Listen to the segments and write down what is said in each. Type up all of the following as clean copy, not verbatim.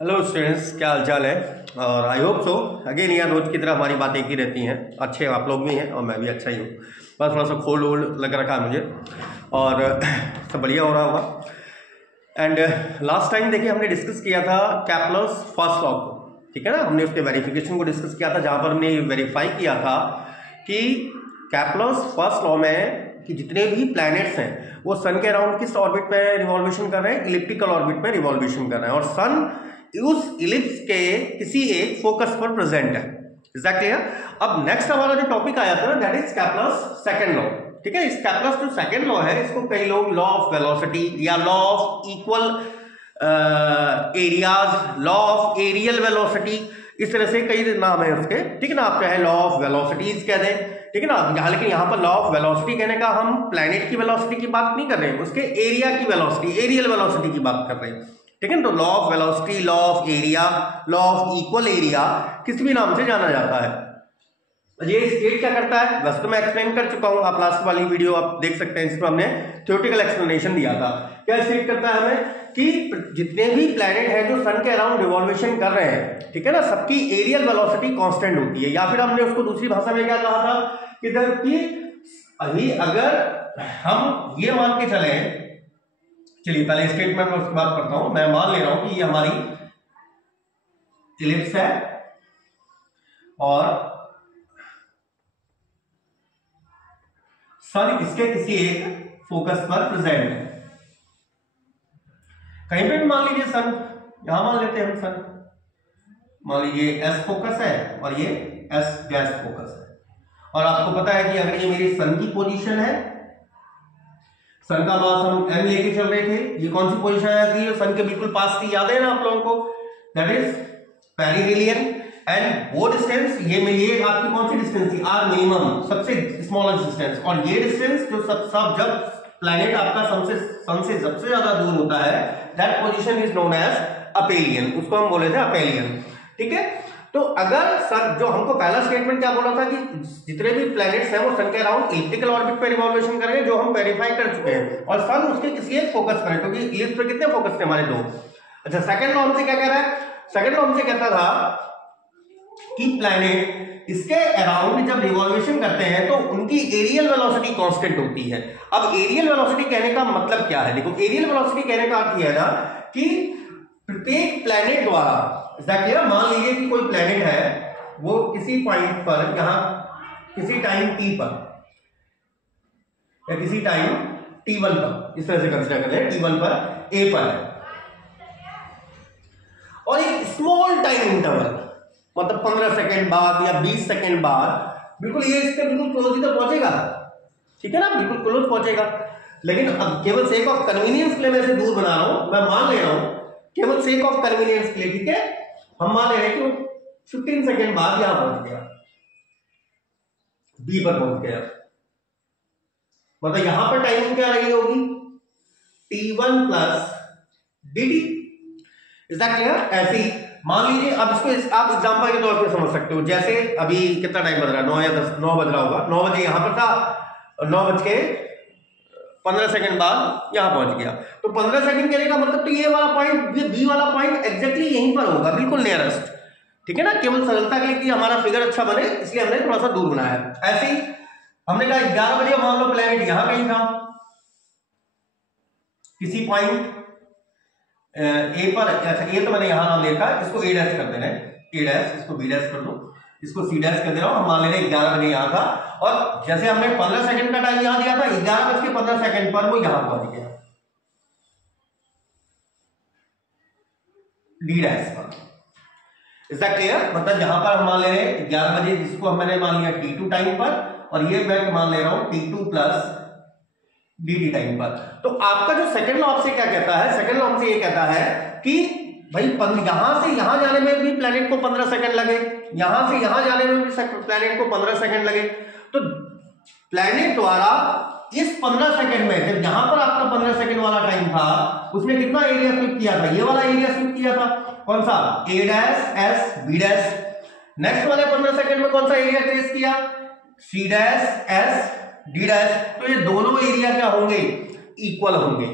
Hello students, क्या हाल चाल है। और आई होप सो अगेन यार रोज की तरह हमारी बातें एक ही रहती हैं। अच्छे आप लोग भी हैं और मैं भी अच्छा ही हूँ। बस थोड़ा सा कोल्ड वोल्ड लग रखा है मुझे और सब बढ़िया हो रहा होगा। एंड लास्ट टाइम देखिए हमने डिस्कस किया था कैप्लर्स फर्स्ट लॉ को, ठीक है ना। हमने उसके वेरिफिकेशन को डिस्कस किया था जहाँ पर हमने वेरीफाई किया था कि कैप्लर्स फर्स्ट लॉ में कि जितने भी प्लैनेट्स हैं वो सन के अराउंड किस ऑर्बिट में रिवॉल्यूशन कर रहे हैं, इलिप्टिकल ऑर्बिट में रिवॉल्यूशन कर रहे हैं और सन उस इलिप्स के किसी एक फोकस पर प्रेजेंट है। एग्जैक्टली है। अब नेक्स्ट हमारा जो टॉपिक आया था ना, that is Kepler's second law. ठीक है, इस कैप्लर्स जो सेकंड लॉ है इसको कई लोग लॉ ऑफ वेलोसिटी या law of equal areas, law of areal velocity, इस तरह से कई नाम है उसके। ठीक है ना, आप चाहे लॉ ऑफ वेलोसिटीज कह दें, ठीक है ना। लेकिन यहाँ पर लॉ ऑफ वेलोसिटी कहने का हम प्लैनेट की वेलोसिटी की बात नहीं कर रहे हैं, उसके एरिया की वेलोसिटी, एरियल वेलोसिटी की बात कर रहे हैं। ठीक है, तो law of velocity, law of area, law of equal area किसी भी नाम से जाना जाता है। ये स्टेट क्या करता है वैसे तो मैं एक्सप्लेन कर चुका हूं, आप लास्ट वाली वीडियो आप देख सकते हैं, इसमें हमने थ्योरेटिकल एक्सप्लेनेशन दिया था। क्या स्टेट करता है हमें कि जितने भी प्लैनेट हैं जो सन के अराउंड रिवॉल्यूशन कर रहे हैं, ठीक है ना, सबकी एरियल वेलोसिटी कांस्टेंट होती है। या फिर हमने उसको दूसरी भाषा में क्या कहा था कि अभी अगर हम ये मान के चले, चलिए पहले स्टेटमेंट में उसकी बात करता हूं। मैं मान ले रहा हूं कि ये हमारी इलिप्स है और सन इसके किसी एक फोकस पर प्रेजेंट है। कहीं पे भी मान लीजिए सन, यहां मान लेते हैं हम सन, मान लीजिए एस फोकस है और ये एस डैश फोकस है। और आपको पता है कि अगर ये मेरी सन की पोजीशन है, सन का मास हम m लेके चल रहे थे, ये कौन सी पोजीशन आती है, सन के बिल्कुल पास थी, याद है ना आप लोगों को, दैट इज पेरिहेलियन। एंड वो डिस्टेंस ये आपकी कौन सी डिस्टेंस थी, आर मिनिमम, सबसे स्मॉलेस्ट डिस्टेंस। और ये डिस्टेंस जो सब जब प्लैनेट आपका सन से सबसे ज्यादा दूर होता है, that position is known as aphelion, उसको हम बोले थे अपेलियन। ठीक है, तो अगर सन, जो हमको पहला स्टेटमेंट क्या बोला था कि जितने भी प्लैनेट्स हैं वो सन के अराउंड इलिप्टिकल ऑर्बिट पे रिवॉल्यूशन करेंगे, जो हम वेरीफाई कर चुके हैं, और सन उसके किसी एक फोकस पर है, क्योंकि इलिप्स पे कितने फोकस थे हमारे, 2। अच्छा, सेकंड लॉ हमसे क्या कह रहा है, सेकंड लॉ हमसे कहता था कि प्लैनेट इसके अराउंड जब रिवॉल्यूशन करते हैं तो उनकी एरियल वेलोसिटी कांस्टेंट होती है। अब एरियल वेलोसिटी कहने का मतलब क्या है, देखो एरियल वेलोसिटी कहने का अर्थ यह है ना कि प्रत्येक प्लैनेट द्वारा, मान लीजिए कि कोई प्लैनेट है वो किसी पॉइंट पर, यहां किसी टाइम t पर या किसी टाइम t1 पर, इस तरह से कंसीडर करें, t1 पर a पर है, और एक स्मॉल टाइम इंटरवल, मतलब 15 सेकेंड बाद या 20 सेकेंड बाद बिल्कुल ये इसके बिल्कुल क्लोज ही तो पहुंचेगा, ठीक है ना, बिल्कुल क्लोज पहुंचेगा। लेकिन अब केवल सेक ऑफ कन्वीनियंस के लिए मैं इसे दूर बना रहा हूं, मैं मान ले रहा हूं केवल सेक ऑफ कन्वीनियंस के लिए, ठीक है, हम मान ले रहे हैं कि 15 सेकेंड बाद यहां पहुंच गया, बी पर पहुंच गया, मतलब यहां पर टाइमिंग क्या रही होगी, t1 plus dt। Is that clear? ऐसे ही मान लीजिए, अब इसको आप एग्जांपल के तौर पे समझ सकते हो, जैसे अभी कितना टाइम बज रहा है, 9 या 10, 9 बज रहा होगा, 9 बजे यहां पर था, 9:15 सेकंड बाद यहां पहुंच गया, तो 15 सेकंड कहने का मतलब तो ये वाला पॉइंट, ये बी वाला पॉइंट एग्जैक्टली यहीं पर होगा, बिल्कुल नियरेस्ट। ठीक है ना, केवल सरलता के लिए कि हमारा फिगर अच्छा बने इसलिए हमने थोड़ा सा दूर बनाया। ऐसे ही हमने कहा 11 बजे मान लो प्लैनेट यहां कहीं था, किसी पॉइंट ए पर, अच्छा ये तो मैंने यहां नाम लिखा, इसको ए डैश कर देना है, ए डैश, इसको बी डैश कर दो, इसको सी डैश कर दे रहा हूं। हम मान ले रहे 11 बजे यहां था, और जैसे हमने 15 सेकंड का टाइम यहां दिया था, 11:15 सेकंड पर वो यहां पहुंच गया डी डैश पर। Is that clear? मतलब जहां पर हम मान ले रहे हैं 11 बजे, जिसको मैंने मान लिया t2 टाइम पर, और ये मैं मान ले रहा हूं t2 प्लस dt टाइम पर। तो आपका जो सेकंड लॉ आपसे क्या कहता है, सेकंड लॉ हमसे ये कहता है कि भाई यहां से यहां जाने में भी प्लैनेट को 15 सेकंड लगे, यहां से यहां जाने में भी प्लैनेट को 15 सेकंड लगे, तो प्लैनेट द्वारा इस 15 सेकंड में, जब यहां पर आपका 15 सेकंड वाला टाइम था, उसने कितना एरिया स्वीप किया था, ये वाला एरिया स्वीप किया था, कौन सा, a dash S B dash. Next वाले 15 सेकंड में कौन सा एरिया ट्रेस किया, c dash S D dash. तो ये दोनों एरिया क्या होंगे, इक्वल होंगे।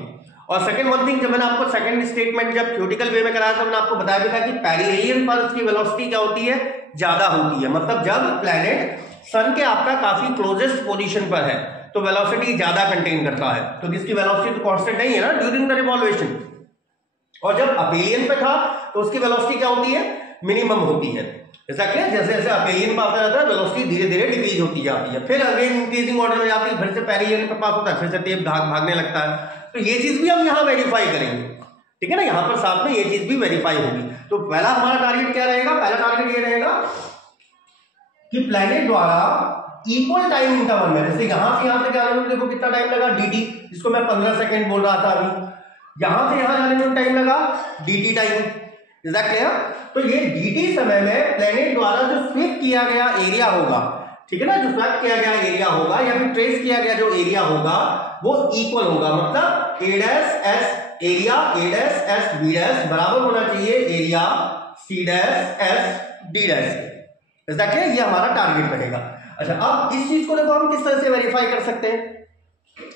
और सेकंड वन थिंग, जब मैंने आपको सेकंड स्टेटमेंट जब थ्योरेटिकल वे में कराया था, मैंने आपको बताया भी था कि पेरिहेलियन पर उसकी वेलोसिटी क्या होती है, ज्यादा होती है। मतलब जब प्लैनेट सन के आपका काफी क्लोजेस्ट पोजीशन पर है तो वेलोसिटी ज्यादा कंटेन करता है, तो इसकी वेलोसिटी तो कांस्टेंट नहीं है ना ड्यूरिंग द रिवॉल्यूशन। और जब अपेलियन पे था तो उसकी वेलोसिटी क्या होती है, मिनिमम होती है। एक्जेक्टली जैसे जैसे अपेलियन पे आता जाता है वेलोसिटी धीरे धीरे डिक्रीज होती जाती है, फिर अगेन इंक्रीजिंग ऑर्डर में जाती है, फिर से पेरिहेलियन पे पास होता है, फिर से तेज भागने लगता है। तो ये चीज भी हम यहाँ वेरीफाई करेंगे, ठीक है ना, यहाँ पर साथ में ये चीज भी वेरीफाई होगी। तो पहला हमारा टारगेट क्या रहेगा, पहला टारगेट ये रहेगा कि प्लैनेट द्वारा इक्वल टाइम इंटरवल में, जैसे यहां से यहां तक जाने में देखो कितना टाइम लगा dt, जिसको मैं 15 सेकंड बोल रहा था अभी, यहां से यहां जाने में टाइम लगा dt time. Is that clear? तो ये dt समय में प्लैनेट द्वारा जो स्वीप किया गया एरिया होगा, ठीक है ना, जो स्वैप किया गया एरिया होगा या फिर ट्रेस किया गया जो एरिया होगा वो इक्वल होगा। मतलब a dash s area a dash s b dash बराबर होना चाहिए area c dash s d dash. Is that clear? ये हमारा टारगेट रहेगा। अच्छा, अब इस चीज को देखो हम किस तरह से वेरीफाई कर सकते हैं।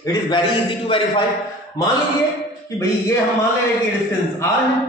It is very easy to verify. मान लीजिए कि भाई ये हम मान ले रहे हैं कि डिस्टेंस r है,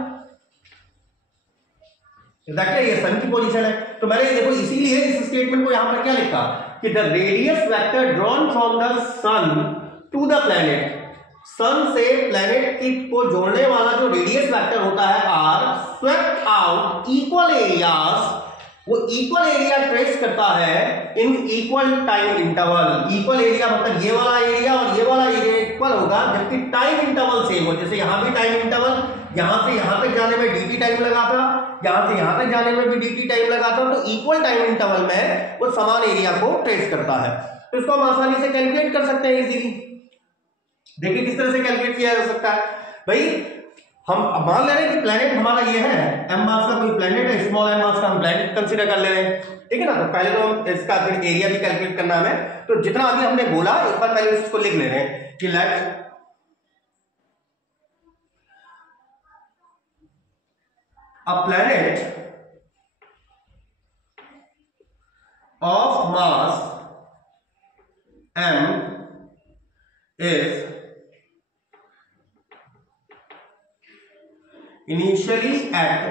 एग्जैक्टली ये सन की पोजीशन है। तो मैंने देखो इसीलिए इस स्टेटमेंट को यहां पर क्या लिखा कि the radius vector drawn from the sun to the planet, sun से प्लैनेट को जोड़ने वाला जो रेडियस वेक्टर होता है r, swept out equal areas, वो इक्वल एरिया ट्रेस करता है in equal time interval. Equal area मतलब ये वाला एरिया और ये वाला एरिया इक्वल होगा जबकि टाइम इंटरवल सेम हो। जैसे यहां भी टाइम इंटरवल, यहां से यहां तक जाने में dt टाइम लगा था, यहां से यहां तक जाने में भी dt टाइम लगा था, तो इक्वल टाइम इंटरवल में वो समान एरिया को ट्रेस करता है। तो इसको हम आसानी से कैलकुलेट कर सकते हैं इजीली। देखिए किस तरह से कैलकुलेट किया जा सकता है। भाई हम मान ले रहे हैं कि प्लैनेट हमारा ये है, m मास का कोई प्लैनेट है, स्मॉल m मास का हम प्लैनेट कंसीडर कर ले रहे हैं, ठीक है ना। तो पहले तो हम इसका फिर एरिया भी कैलकुलेट करना है। तो जितना अभी हमने बोला एक बार पहले इसको लिख ले रहे हैं कि late a planet of mass m is initially at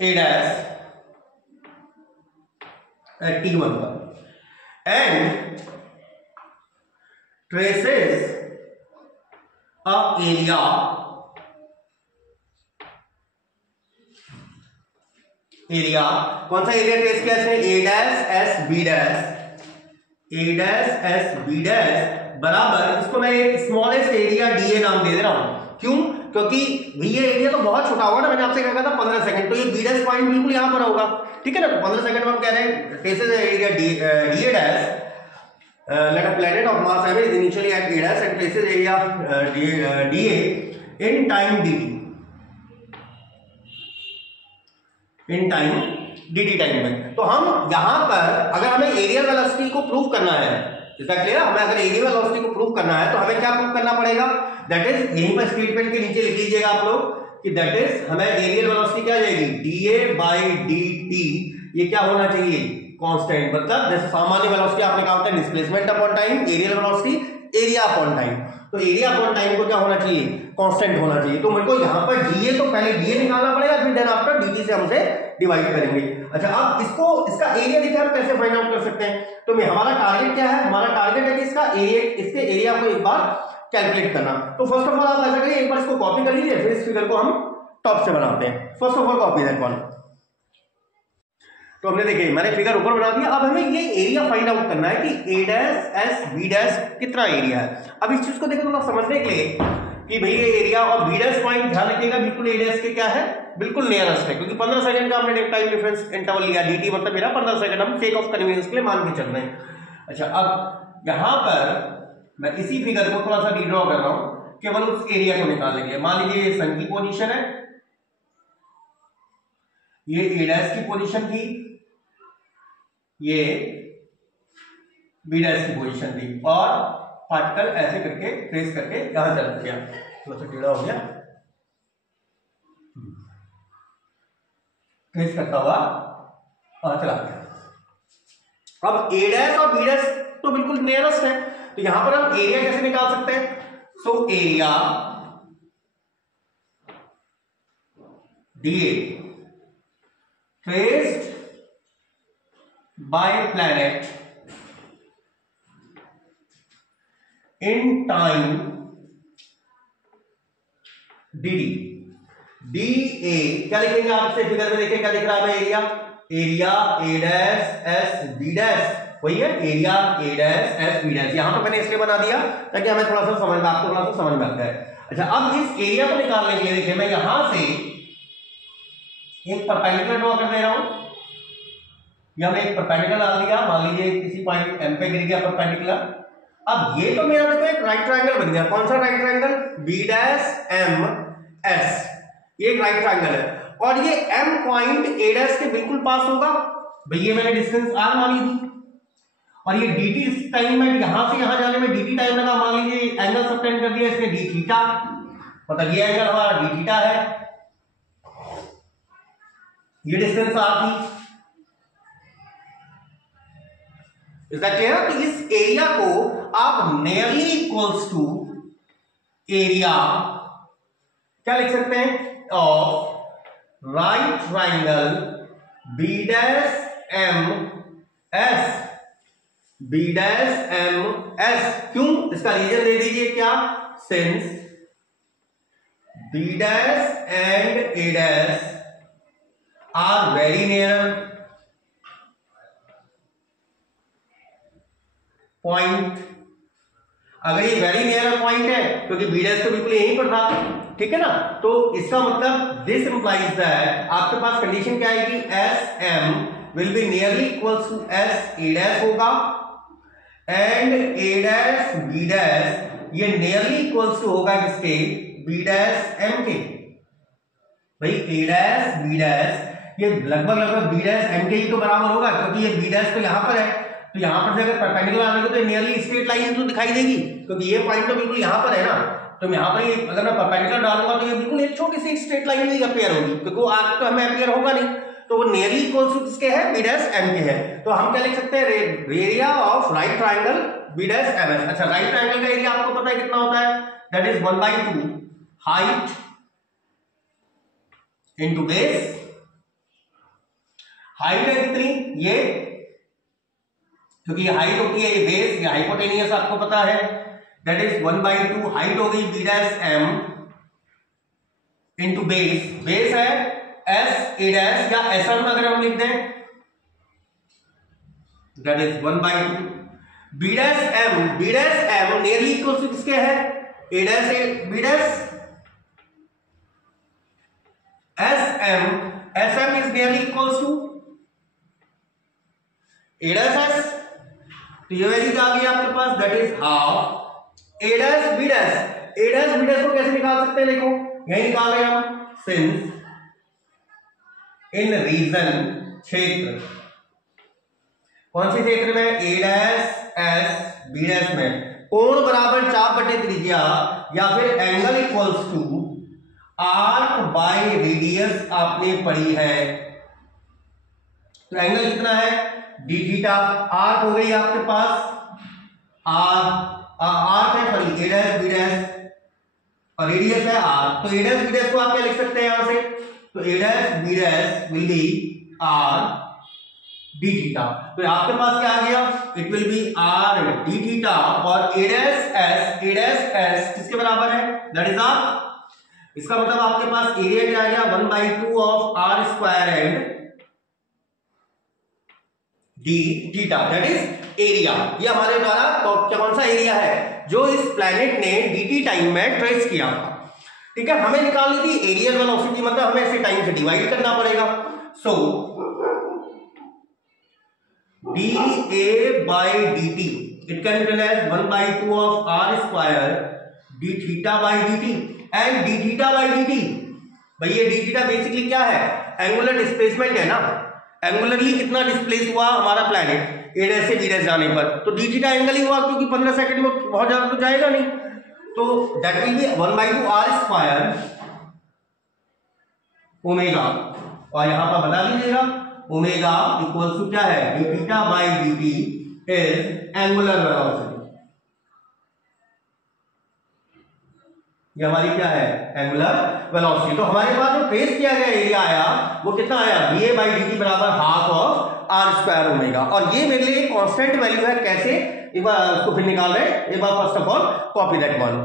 a dash at t1 पर and traces a area area, कौन सा एरिया ट्रेस किया इसने, a dash s b dash, a dash s b dash बराबर, इसको मैं एक स्मॉलेस्ट एरिया da नाम दे रहा हूं। क्यों? क्योंकि ये एरिया तो बहुत छोटा होगा ना, मैंने आपसे कहा था 15 सेकंड, तो ये b डैश पॉइंट बिल्कुल यहां पर होगा, ठीक है ना। तो 15 सेकंड में हम कह रहे हैं traces area da dash, let a planet of mass m is initially at a dash and traces area da in time dt, in time dt time में। तो हम यहां पर अगर हमें एरिया वेलोसिटी को प्रूव करना है, इसका क्लियर, हमें अगर एरिया वेलोसिटी को प्रूव करना है तो हमें क्या प्रूव करना पड़ेगा, दैट इज यहीं पर स्टेटमेंट के नीचे लिख लीजिएगा आप लोग कि दैट इज हमें एरियल वेलोसिटी क्या जाएगी, dA बाई dt, ये क्या होना चाहिए, कांस्टेंट। मतलब जैसे सामान्य वेलोसिटी आपने कहा होता है displacement upon time, areal velocity area upon time, तो एरिया अपॉन टाइम को क्या होना चाहिए, कांस्टेंट होना चाहिए। तो मेरे को यहां पर dA तो पहले dA निकालना पड़ेगा, फिर देन आफ्टर dt से हमसे डिवाइड करेंगे। अच्छा, अब इसको इसका एरिया देखिए हम कैसे फाइंड आउट कर सकते हैं। तो हमारा टारगेट क्या है, हमारा टारगेट है कि इसका एरिया, इसके एरिया को एक बार कैलकुलेट करना। तो फर्स्ट ऑफ ऑल आप ऐसा करिए, एक बार इसको कॉपी कर लीजिए, फिर इस फिगर को हम टॉप से बनाते हैं। First of all copy that one. तो हमने देखिए मैंने फिगर ऊपर बना दिया। अब हमें ये एरिया फाइंड आउट करना है कि a dash s b dash कितना एरिया है। अब इस चीज को देखो थोड़ा समझने के लिए कि भाई ये एरिया और b डैश पॉइंट ध्यान रखिएगा बिल्कुल a डैश के क्या है, बिल्कुल नियरेस्ट है, क्योंकि 15 सेकंड का हमने टाइम डिफरेंस इंटरवल लिया, dt मतलब मेरा 15 सेकंड हम सेक ऑफ कन्वीनियंस के लिए मान के चल रहे हैं। अच्छा, अब यहां पर मैं इसी फिगर को थोड़ा सा रीड्रॉ कर रहा हूं, केवल उस एरिया को निकालने के लिए। मान लीजिए ये सन की पोजीशन है, ये a डैश की पोजीशन थी, ये b डैश की पोजीशन थी, और पार्टिकल ऐसे करके ट्रेस करके यहां चला गया, थोड़ा सा टेढ़ा हो गया, ट्रेस करता हुआ वहां चला गया। अब a डैश और b डैश तो बिल्कुल नियरेस्ट है, तो यहां पर हम एरिया कैसे निकाल सकते हैं। So area DA traced by planet in time DD। DA क्या लिखेंगे आप इससे फिगर में? देखिए क्या दिख रहा है area, area A dash S B dash, वही है area A dash S B dash. यहां पर मैंने इसलिए बना दिया ताकि हमें थोड़ा सा समझ में, आपको थोड़ा सा समझ में आता है। अच्छा, अब इस एरिया को निकालने के लिए देखिए मैं यहां से एक परपेंडिकुलर ड्रॉ कर दे रहा हूं। या मैं एक परपेंडिकुलर डाल दिया, मान लीजिए किसी पॉइंट M पे गिर गया परपेंडिकुलर। अब ये तो मेरा देखो एक राइट ट्रायंगल बन गया। कौन सा right triangle? B dash M S, ये एक राइट ट्रायंगल है और ये M पॉइंट A डैश के बिल्कुल पास होगा। भाई ये मैंने डिस्टेंस R मान ली थी और ये dt टाइम में यहां से यहां जाने में dt टाइम लगा। मान लीजिए एंगल सबटेंड कर दिया इसने d थीटा, मतलब ये एंगल हमारा d थीटा है, ये डिस्टेंस R थी। Is that clear? तो इस एरिया को आप नियरली इक्वल्स टू एरिया क्या लिख सकते हैं? Of right triangle B dash M S, B dash M S। क्यों? इसका रीजन दे दीजिए क्या? Since B dash and A dash are very near point. अगर ये वेरी नियर पॉइंट है क्योंकि B डैश तो बिल्कुल यहीं पर था, ठीक है ना, तो इसका मतलब दिस इंप्लाइज दैट आपके पास कंडीशन क्या आएगी? S M will be nearly equals to S A dash होगा and A dash B dash ये नियरली इक्वल्स टू होगा किसके? बी डैश एम के। भाई ए डैश बी डैश ये लगभग बी डैश एम के ही तो बराबर होगा क्योंकि ये बी डैश तो यहां पर है, तो यहां पर से अगर परपेंडिकुलर आने को तो नियरली स्ट्रेट लाइन तो दिखाई देगी क्योंकि ये पॉइंट तो बिल्कुल यहां पर है ना। तो यहाँ पर अगर मैं परपेंडिकुलर डालूंगा तो ये बिल्कुल एक छोटी सी स्ट्रेट लाइन ही अपीयर होगी क्योंकि वो आर्क तो हमें अपीयर होगा नहीं, तो वो नियरली इक्वल्स टू किसके है? B डैश M के है। तो हम क्या लिख सकते हैं? Area of right triangle B dash M S। अच्छा, राइट ट्रायंगल का एरिया आपको पता है कितना होता है? That is 1/2 height into base. Height है कितनी? ये क्योंकि ये हाइट होती है, ये बेस, ये हाइपोटेनियस आपको पता है, दैट इज 1/2 हाइट हो गई B dash M into base. Base है S A डैश या SM अगर हम लिख दें, that is 1/2 B dash M nearly equal to किसके है? A dash B dash SM is nearly equal to A dash S। तो ये वैल्यू आ गई आपके पास, that is half A dash B dash. A dash B dash को कैसे निकाल सकते हैं? देखो यही निकाल रहे हैं हम, सिंस इन रीजन क्षेत्र, कौन से क्षेत्र में? A dash S B dash में कोण बराबर चाप बटे त्रिज्या या फिर angle equals to arc by radius आपने पढ़ी है। तो एंगल कितना है? D theta. आर्क हो गई आपके पास आर्क है sorry A dash B dash और रेडियस है R। तो A डैश B डैश को आप क्या लिख सकते हैं यहां से? तो A dash B dash will B R d theta. तो आपके पास क्या आ गया? It will be R d theta और A डैश S किसके बराबर है? That is R। इसका मतलब आपके पास एरिया क्या आ गया? 1/2 of R square and d theta, that is area. ये हमारे द्वारा कौन सा एरिया है जो इस प्लैनेट ने dt टाइम में ट्रेस किया था, ठीक है। हमें निकालनी थी एरियल वेलोसिटी, मतलब हमें इसे टाइम से डिवाइड करना पड़ेगा। सो dA by dt it can be written as 1/2 of R square d theta by dt and d theta by dt। भाई ये d theta बेसिकली क्या है? एंगुलर डिस्प्लेसमेंट है ना, एंगुलरली कितना डिस्प्लेस हुआ हमारा प्लैनेट A डैश से B डैश जाने पर, तो d थीटा एंगल ही हुआ क्योंकि 15 सेकंड में बहुत ज्यादा तो जाएगा नहीं, तो that will be 1/2 R square omega, और यहां पर बता लीजिएगा ओमेगा इक्वल्स टू क्या है? d theta by dt is angular velocity. ये हमारी क्या है, एंगुलर वेलोसिटी। तो हमारे पास जो ट्रेस किया गया एरिया आया वो कितना आया, dA/dt बराबर half of r square omega. और ये मेरे लिए कांस्टेंट वैल्यू है, कैसे, एक बार उसको फिर निकाल रहे हैं। एक बार first of all copy that one.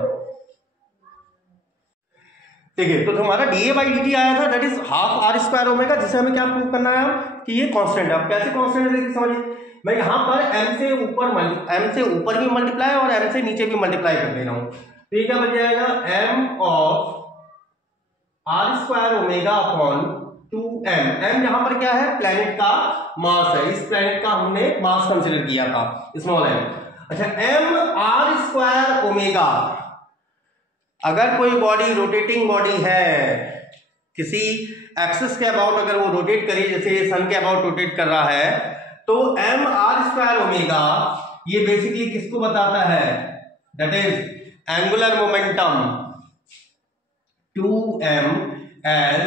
ठीक है, तो हमारा dA/dt आया था, that is half R square omega, जिसे हमें क्या प्रूव करना है कि ये कांस्टेंट है। अब कैसे कांस्टेंट है देखिए, समझिए। मैं यहां पर m से ऊपर भी मल्टीप्लाई और m से नीचे भी मल्टीप्लाई कर दे रहा हूं, तो ये क्या बन जाएगा, m of r square omega upon 2m। m यहां पर क्या है, प्लेनेट का मास है, इस प्लेनेट का हमने मास कंसीडर किया था, स्मॉल m। अच्छा, m आर स्क्वायर ओमेगा, अगर कोई बॉडी रोटेटिंग बॉडी है, किसी एक्सिस के अबाउट अगर वो रोटेट करे, जैसे सन के अबाउट रोटेट कर रहा है, तो m आर स्क्वायर ओमेगा ये बेसिकली किसको बताता है, that is angular momentum 2m as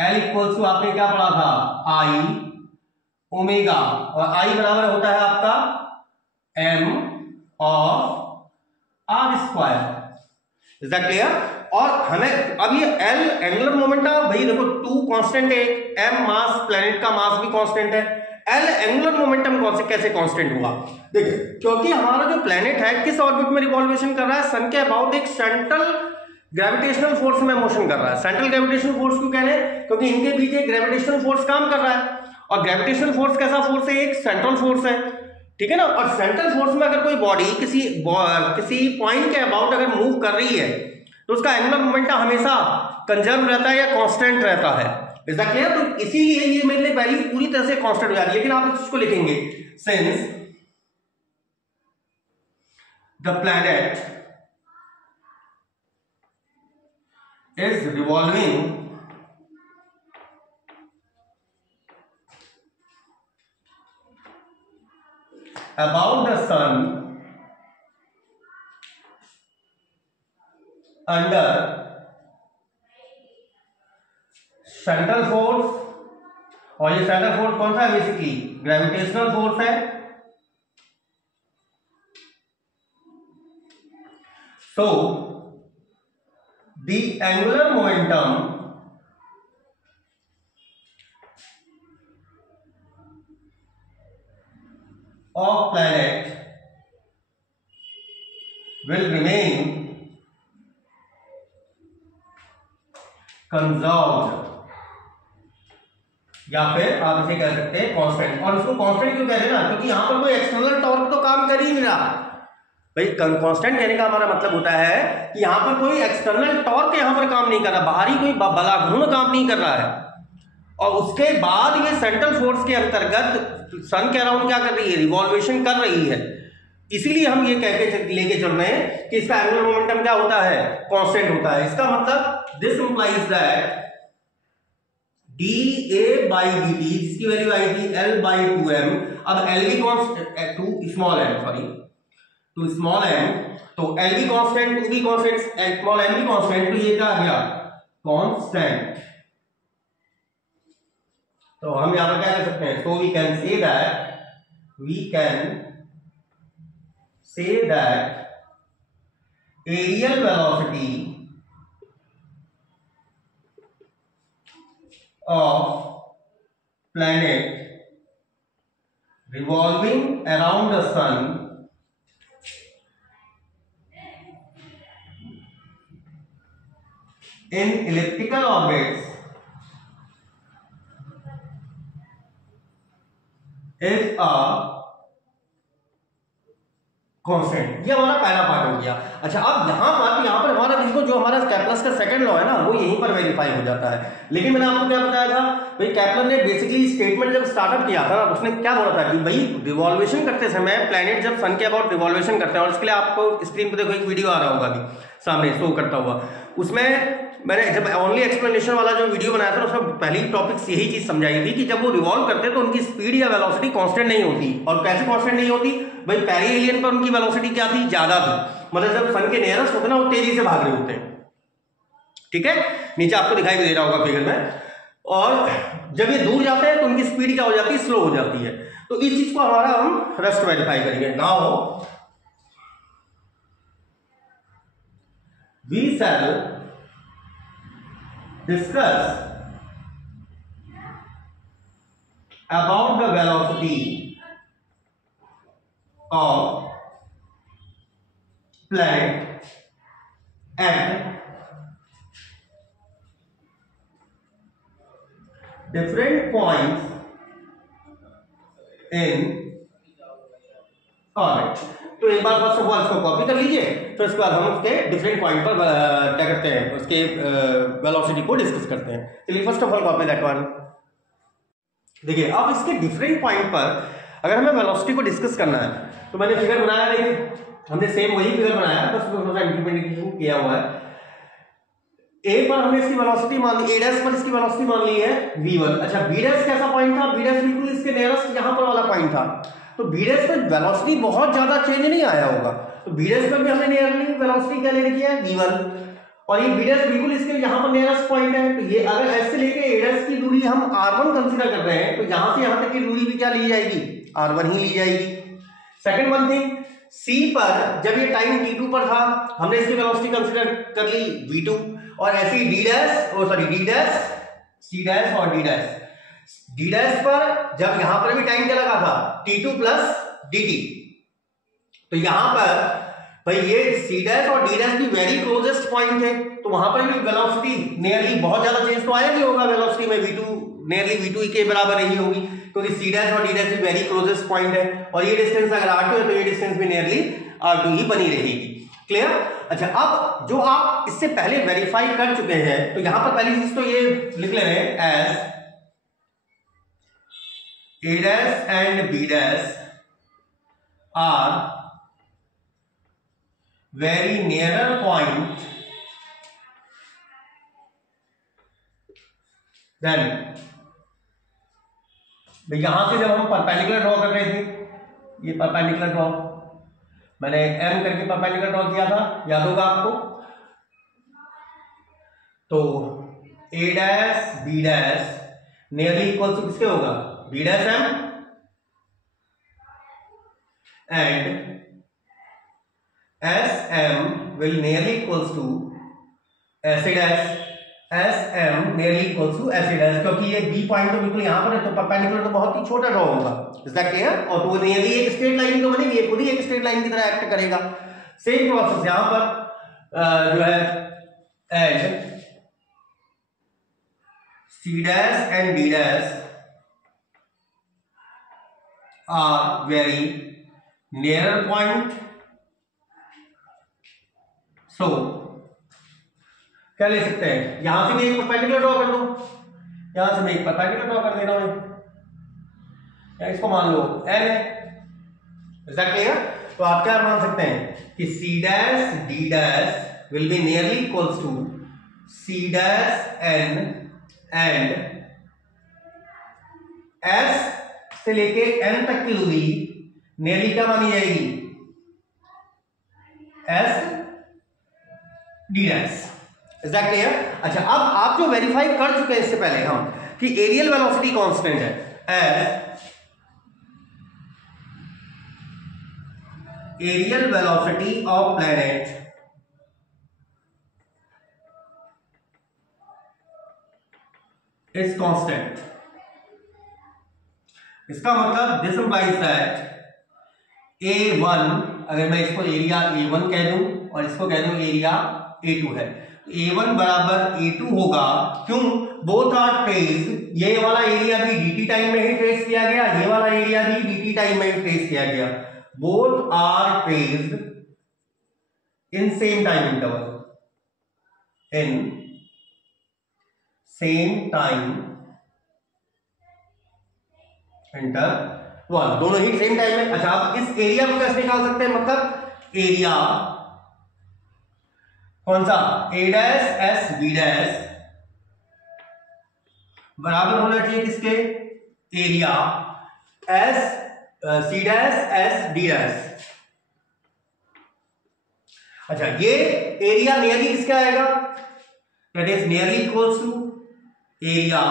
l equals to, आपने क्या पढ़ा था, i ओमेगा, और i बराबर होता है आपका m of r square. Is that clear? और हमें अब ये l एंगुलर मोमेंटम, भाई देखो 2 कांस्टेंट है, m मास, प्लेनेट का मास भी कांस्टेंट है, l एंगुलर मोमेंटम कौन से कैसे कांस्टेंट हुआ, देखिए, क्योंकि हमारा जो प्लेनेट है किस ऑर्बिट में रिवॉल्वेशन कर रहा है, सन के अबाउट एक सेंट्रल ग्रेविटेशनल फोर्स में मोशन कर रहा है। सेंट्रल ग्रेविटेशनल फोर्स क्यों कह रहे हैं, क्योंकि इनके बीच एक ग्रेविटेशनल फोर्स काम कर रहा है, और ग्रेविटेशनल फोर्स कैसा फोर्स है, एक सेंट्रल फोर्स है, ठीक है ना। और सेंट्रल फोर्स में अगर कोई बॉडी किसी पॉइंट के अबाउट अगर मूव कर रही है, तो उसका एंगुलर मोमेंटम हमेशा कंजर्व रहता है या कांस्टेंट रहता है। Is that clear? तो इसीलिए ये मेरे लिए वैल्यू पूरी तरह से कांस्टेंट हो जाती है। लेकिन आप इसको लिखेंगे, since the planet is revolving about the sun under central force, और ये सेंट्रल फोर्स कौन सा है, बेसिकली ग्रेविटेशनल फोर्स है। So the angular momentum of planet will remain conserved, या फिर आप इसे कह सकते हैं कांस्टेंट। और इसको कांस्टेंट क्यों कह रहे हैं ना, क्योंकि यहां पर कोई एक्सटर्नल टॉर्क तो काम कर ही नहीं रहा। भाई कांस्टेंट कहने का हमारा मतलब होता है कि यहां पर कोई एक्सटर्नल टॉर्क यहां पर काम नहीं कर रहा, बाहरी कोई बलाघूर्ण काम नहीं कर रहा है। और उसके बाद ये सेंट्रल फोर्स के अंतर्गत सन के अराउंड क्या कर रही है, रिवॉल्वेशन कर रही है। इसीलिए हम ये कह के लेके चल रहे हैं कि इसका एंगुलर मोमेंटम क्या होता है, कांस्टेंट होता है। इसका मतलब दिस इंप्लाइज दैट dA/dt, जिसकी वैल्यू आई थी L/2m, अब L भी कांस्टेंट, टू स्मॉल m, तो L भी कांस्टेंट, 2 भी कांस्टेंट, स्मॉल m भी कांस्टेंट, तो ये क्या आ गया, कांस्टेंट। तो हम यहां पर क्या कर सकते हैं, so we can say that areal velocity of planet revolving around the sun in elliptical orbits is a constant. ये हमारा पहला पार्ट हो गया। अच्छा, अब यहां पर हमारा इसको जो हमारा कैप्लस का सेकंड लॉ है ना, वो यहीं पर वेरीफाई हो जाता है। लेकिन मैंने आपको क्या बताया था भाई, कैप्लर ने बेसिकली स्टेटमेंट जब स्टार्टअप किया था, उसने क्या बोला था कि भाई रिवॉल्वेशन करते समय प्लैनेट जब सन के अबाउट रिवॉल्वेशन करते हैं, और इसके लिए आपको स्क्रीन पर देखो एक वीडियो आ रहा होगा अभी सामने शो करता हुआ, उसमें मैंने जब ओनली एक्सप्लेनेशन वाला जो वीडियो बनाया था, उसमें पहली टॉपिक्स यही चीज समझाई थी कि जब वो रिवॉल्व करते हैं तो उनकी स्पीड या वेलोसिटी कांस्टेंट नहीं होती। और कैसे कांस्टेंट नहीं होती भाई, पेरिहेलियन पर उनकी वेलोसिटी क्या थी, ज्यादा थी, मतलब जब सन के नियरेस्ट होते ना, वो तेजी से भाग रहे होते हैं। ठीक है, नीचे आपको दिखाई भी दे रहा होगा फिगर में। और जब ये दूर जाते हैं तो उनकी स्पीड क्या हो जाती है, स्लो हो जाती है। तो इस चीज को हमारा हम रेस्ट वेरीफाई करेंगे। Now we shall discuss about the velocity of planet at different points in orbit। तो एक बार फर्स्ट ऑफ ऑल इसको कॉपी कर लीजिए, तो इसके बाद हम उसके डिफरेंट पॉइंट पर क्या करते हैं, उसके वेलोसिटी को डिस्कस करते हैं। चलिए first of all copy that one. देखिए अब इसके डिफरेंट पॉइंट पर अगर हमें वेलोसिटी को डिस्कस करना है, तो मैंने फिगर बनाया, देखिए हमने सेम वही फिगर बनाया, बस उसमें थोड़ा सा इंप्लीमेंटेशन किया हुआ है। ए पर हमने इसकी वेलोसिटी मान ली, ए डैश पर इसकी वेलोसिटी मान ली है v1। अच्छा बी डैश कैसा पॉइंट था, बी डैश बिल्कुल इसके नियरेस्ट यहां पर वाला पॉइंट था, तो बी डैश पर वेलोसिटी बहुत ज्यादा चेंज नहीं आया होगा, तो बी डैश पर भी हमने नियरली वेलोसिटी क्या ले रखी है v1, और ये बी डैश बिल्कुल इसके यहां पर नियरेस्ट पॉइंट है, तो ये अगर एस से लेके ए डैश की दूरी हम r1 कंसीडर कर रहे हैं, तो यहां से यहां तक की दूरी भी क्या ली जाएगी, r1 ही ली जाएगी। सेकंड वन थिंग, C पर जब ये टाइम t2 पर था, हमने इसकी वेलोसिटी कंसीडर कर ली v2, और ऐसे ही d डैश और sorry d dash, c dash और d डैश पर जब यहां पर भी टाइम क्या लगा था t2 प्लस dt, तो यहां पर भाई ये c डैश और d डैश भी वेरी क्लोजेस्ट पॉइंट है, तो वहां पर भी वेलोसिटी नियरली बहुत ज्यादा चेंज तो आया नहीं होगा, वेलोसिटी में v2 नियरली v2 के बराबर नहीं होगी, क्योंकि c डैश और d डैश भी वेरी क्लोजेस्ट पॉइंट है, और ये डिस्टेंस अगर r2 है तो ये डिस्टेंस भी नियरली r2 ही बनी रहेगी। क्लियर? अच्छा अब जो आप इससे पहले वेरीफाई कर चुके हैं, तो यहां पर पहली चीज तो ये लिख ले रहे हैं as a dash and b dash are very nearer point then, यहां से जब हम परपेंडिकुलर ड्रॉ कर रहे थे, ये परपेंडिकुलर ड्रॉ मैंने m करके परपेंडिकुलर ड्रॉ किया था, याद होगा आपको, तो a dash b dash nearly equal to किसके होगा, b dash m, and sm will nearly equals to ac dash, sm nearly equals to ac dash, क्योंकि ये b पॉइंट तो बिल्कुल यहां पर है, तो परपेंडिकुलर तो बहुत ही छोटा ड्रॉ होगा, इज दैट क्लियर? और तो नियरली एक स्ट्रेट लाइन तो बनेगी, ये खुद ही एक स्ट्रेट लाइन की तरह एक्ट करेगा। सेम प्रोसेस यहां पर जो है as c dash and d dash are very nearer point, so क्या ले सकते हैं, यहां से भी एक परपेंडिकुलर ड्रॉ कर दो, यहां से मैं एक परपेंडिकुलर ड्रॉ कर दे रहा हूं, या इसको मान लो n है, इज दैट क्लियर? तो आप क्या मान सकते हैं कि c dash d dash will be nearly equals to c dash n, and s से लेके n तक की दूरी नियरली क्या मानी जाएगी, s d dash, is that clear? अच्छा अब आप जो वेरीफाई कर चुके हैं इससे पहले हम कि एरियल वेलोसिटी कांस्टेंट है, aerial velocity of planet is constant, इसका मतलब दिस इंप्लाइज दैट A1, अगर मैं इसको एरिया A1 कह दूं और इसको कह दूं एरिया A2 है, A1 बराबर A2 होगा, क्यों, बोथ आर ट्रेस्ड, ये वाला एरिया भी dt टाइम में ही ट्रेस किया गया, ये वाला एरिया भी dt टाइम में ही ट्रेस किया गया, both are traced in same time interval, in same time interval, दोनों ही सेम टाइम में। अच्छा आप इस एरिया को कैसे निकाल सकते हैं, मतलब एरिया कौन सा, a dash s b dash बराबर होना चाहिए किसके, area s c dash s d dash. अच्छा ये एरिया नियरली किसका आएगा, that is nearly equals to area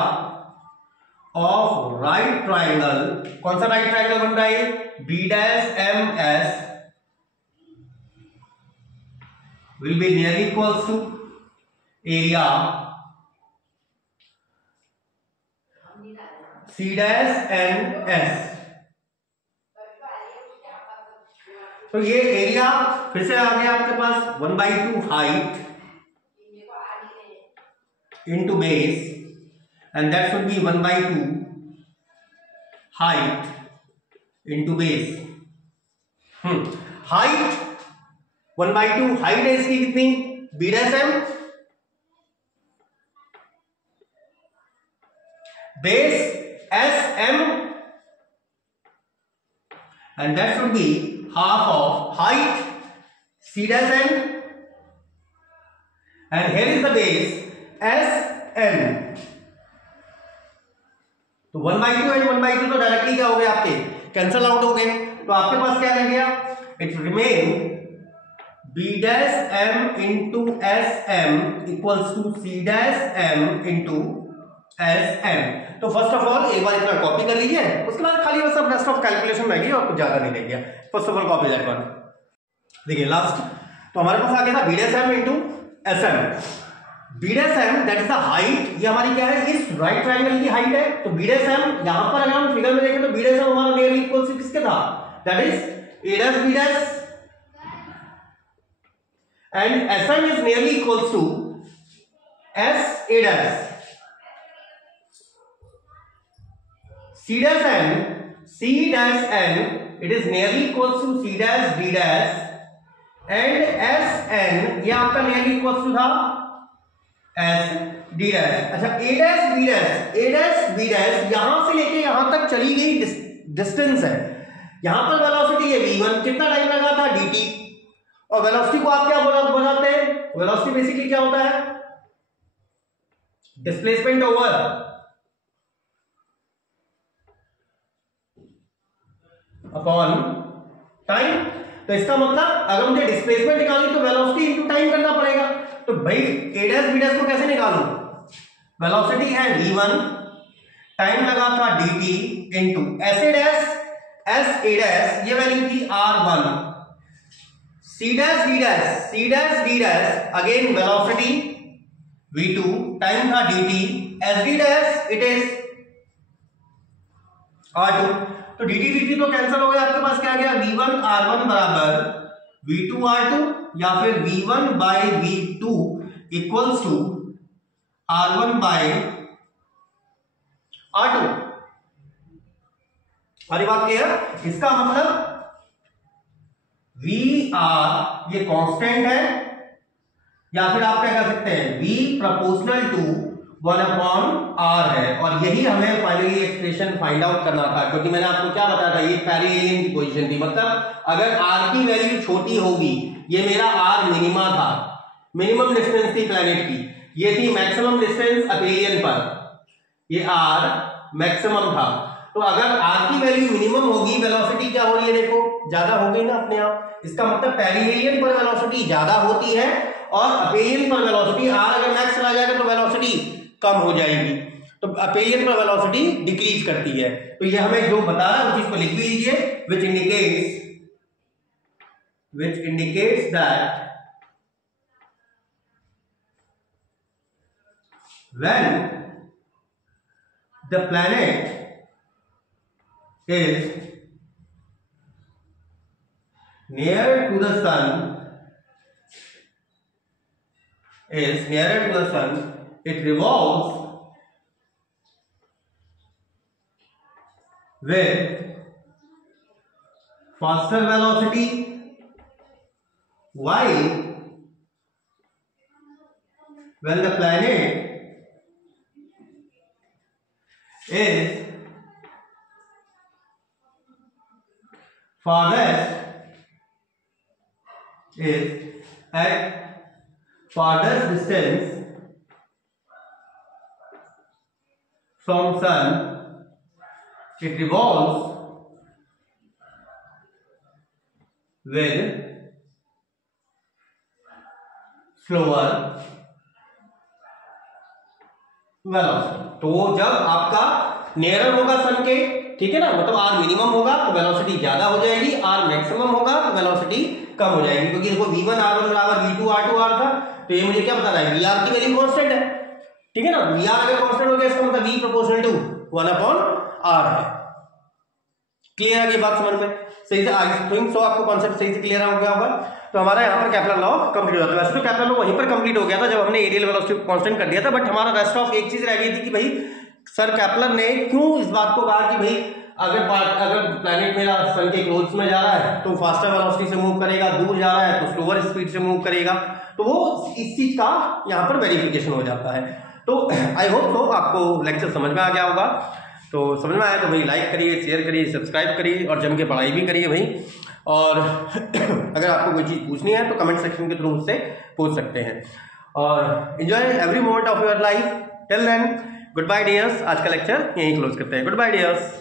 of right triangle, कौन सा राइट ट्राइंगल बन रहा है, b dash m s will be nearly equals to area C dash and S। तो ये एरिया फिर से आ गया आपके पास 1/2 height into base, and that should be 1/2 height into base। Height 1/2 height है इसकी कितनी, b dash m, base s m, and that should be half of height c dash n, and here is the base S N. तो 1/2 and 1/2 तो directly क्या हो गए आपके, cancel out हो गए। तो आपके पास क्या रह गया, it remain B dash M into S M equals to C dash M into S M. तो फर्स्ट ऑफ ऑल एक बार इतना कॉपी कर लीजिए, उसके बाद खाली बस सब रेस्ट ऑफ कैलकुलेशन रहेगी और कुछ ज्यादा नहीं रहेगा। First of all copy that one. देखिए लास्ट तो हमारे पास आ गया था B dash M into S M. B dash M that is the height, ये हमारी क्या है, इस राइट ट्रायंगल की हाइट है। तो बी डैश एम यहां पर अगर हम फिगर में देखें तो बी डैश एम हमारा नियरली इक्वल टू किसके था, that is A dash B dash, and S M is nearly equal to S A dash. C dash N it is nearly equal to C dash D dash, and S N ये आपका nearly equal to था S D dash. अच्छा A dash B dash यहां से लेके यहां तक चली गई डिस्टेंस है। यहां पर वेलोसिटी है v1, कितना टाइम लगा था dt, और वेलोसिटी को आप क्या बनाते हैं, वेलोसिटी बेसिकली क्या होता है, डिस्प्लेसमेंट ओवर अपॉन टाइम। तो इसका मतलब अगर मुझे डिस्प्लेसमेंट निकालनी तो वेलोसिटी इनटू टाइम करना पड़ेगा। तो भाई ए डैश बी डैश को कैसे निकालूं, वेलोसिटी है v1, टाइम लगा था dt into S A dash ये वैल्यू थी r1, C dash D dash again velocity v2, time था dt, S D dash it is r2। तो dt तो कैंसिल हो गया, आपके पास क्या गया, v1 r1 बराबर v2 r2, या फिर v1 by v2 equals to r1 by r2। और ये बात क्लियर, इसका मतलब v r ये कांस्टेंट है, या फिर आप क्या कह सकते हैं v प्रोपोर्शनल टू 1/r है। और यही हमें फाइनली एक्सप्रेशन फाइंड आउट करना था, क्योंकि मैंने आपको क्या बताया था, ये पेरिहेलियन की पोजीशन थी। मतलब अगर r की वैल्यू छोटी होगी, ये मेरा r मिनिमा था, मिनिमम डिस्टेंस थी प्लैनेट की, ये थी मैक्सिमम डिस्टेंस अपीरियन पर, ये r मैक्सिमम था। तो अगर r की वैल्यू मिनिमम होगी, वेलोसिटी क्या हो रही है, देखो ज्यादा हो गई ना अपने आप। इसका मतलब पेरिहेलियन पर वेलोसिटी ज्यादा होती है, और अपीरियन पर वेलोसिटी r अगर मैक्स चला जाएगा तो वेलोसिटी कम हो जाएगी। तो अपीरियन पर वेलोसिटी डिक्रीज करती है। तो ये हमें जो बता रहा है उस चीज को लिख भी लीजिए, which indicates that when the planet is nearer to the sun, it revolves with faster velocity, while when the planet is at farthest distance from sun, it revolves with slower velocity। तो जब आपका nearer होगा सन के ठीक है ना, मतलब are minimum होगा तो वेलोसिटी ज्यादा हो जाएगी, आर मैक्सिमम होगा तो वेलोसिटी कम हो जाएगी, क्योंकि देखो v1 r1 बराबर v2 r2 r था, तो ये मुझे क्या बताना है, vr की वैल्यू कांस्टेंट है, ठीक है ना, vr अगर कांस्टेंट हो गया इसका मतलब v प्रोपोर्शनल टू 1/r है। क्लियर है ये बात समझ में? सही से आई थिंक सो आपको कॉन्सेप्ट सही से क्लियर हो गया होगा। तो हमारा यहाँ पर केपलर लॉ कंप्लीट हो जाता है। वैसे तो केपलर लॉ वहीं पर कंप्लीट हो गया था जब हमने एरियल वेलोसिटी कांस्टेंट कर दिया था, बट हमारा रेस्ट ऑफ एक चीज रह गई थी कि भाई सर केपलर ने क्यों इस बात को कहा कि भाई अगर प्लैनेट मेरा सन के क्लोज में जा रहा है तो फास्टर वेलोसिटी से मूव करेगा, दूर जा रहा है तो स्लोअर स्पीड से मूव करेगा, तो वो इस चीज का यहाँ पर वेरिफिकेशन हो जाता है। तो आई होप सो आपको लेक्चर समझ में आ गया होगा। तो समझ में आया तो भाई लाइक करिए, शेयर करिए, सब्सक्राइब करिए और जम के पढ़ाई भी करिए भाई। और अगर आपको कोई चीज़ पूछनी है तो कमेंट सेक्शन के थ्रू मुझसे पूछ सकते हैं। और enjoy every moment of your life. Till then good bye dears. आज का लेक्चर यहीं क्लोज करते हैं। Good bye dears.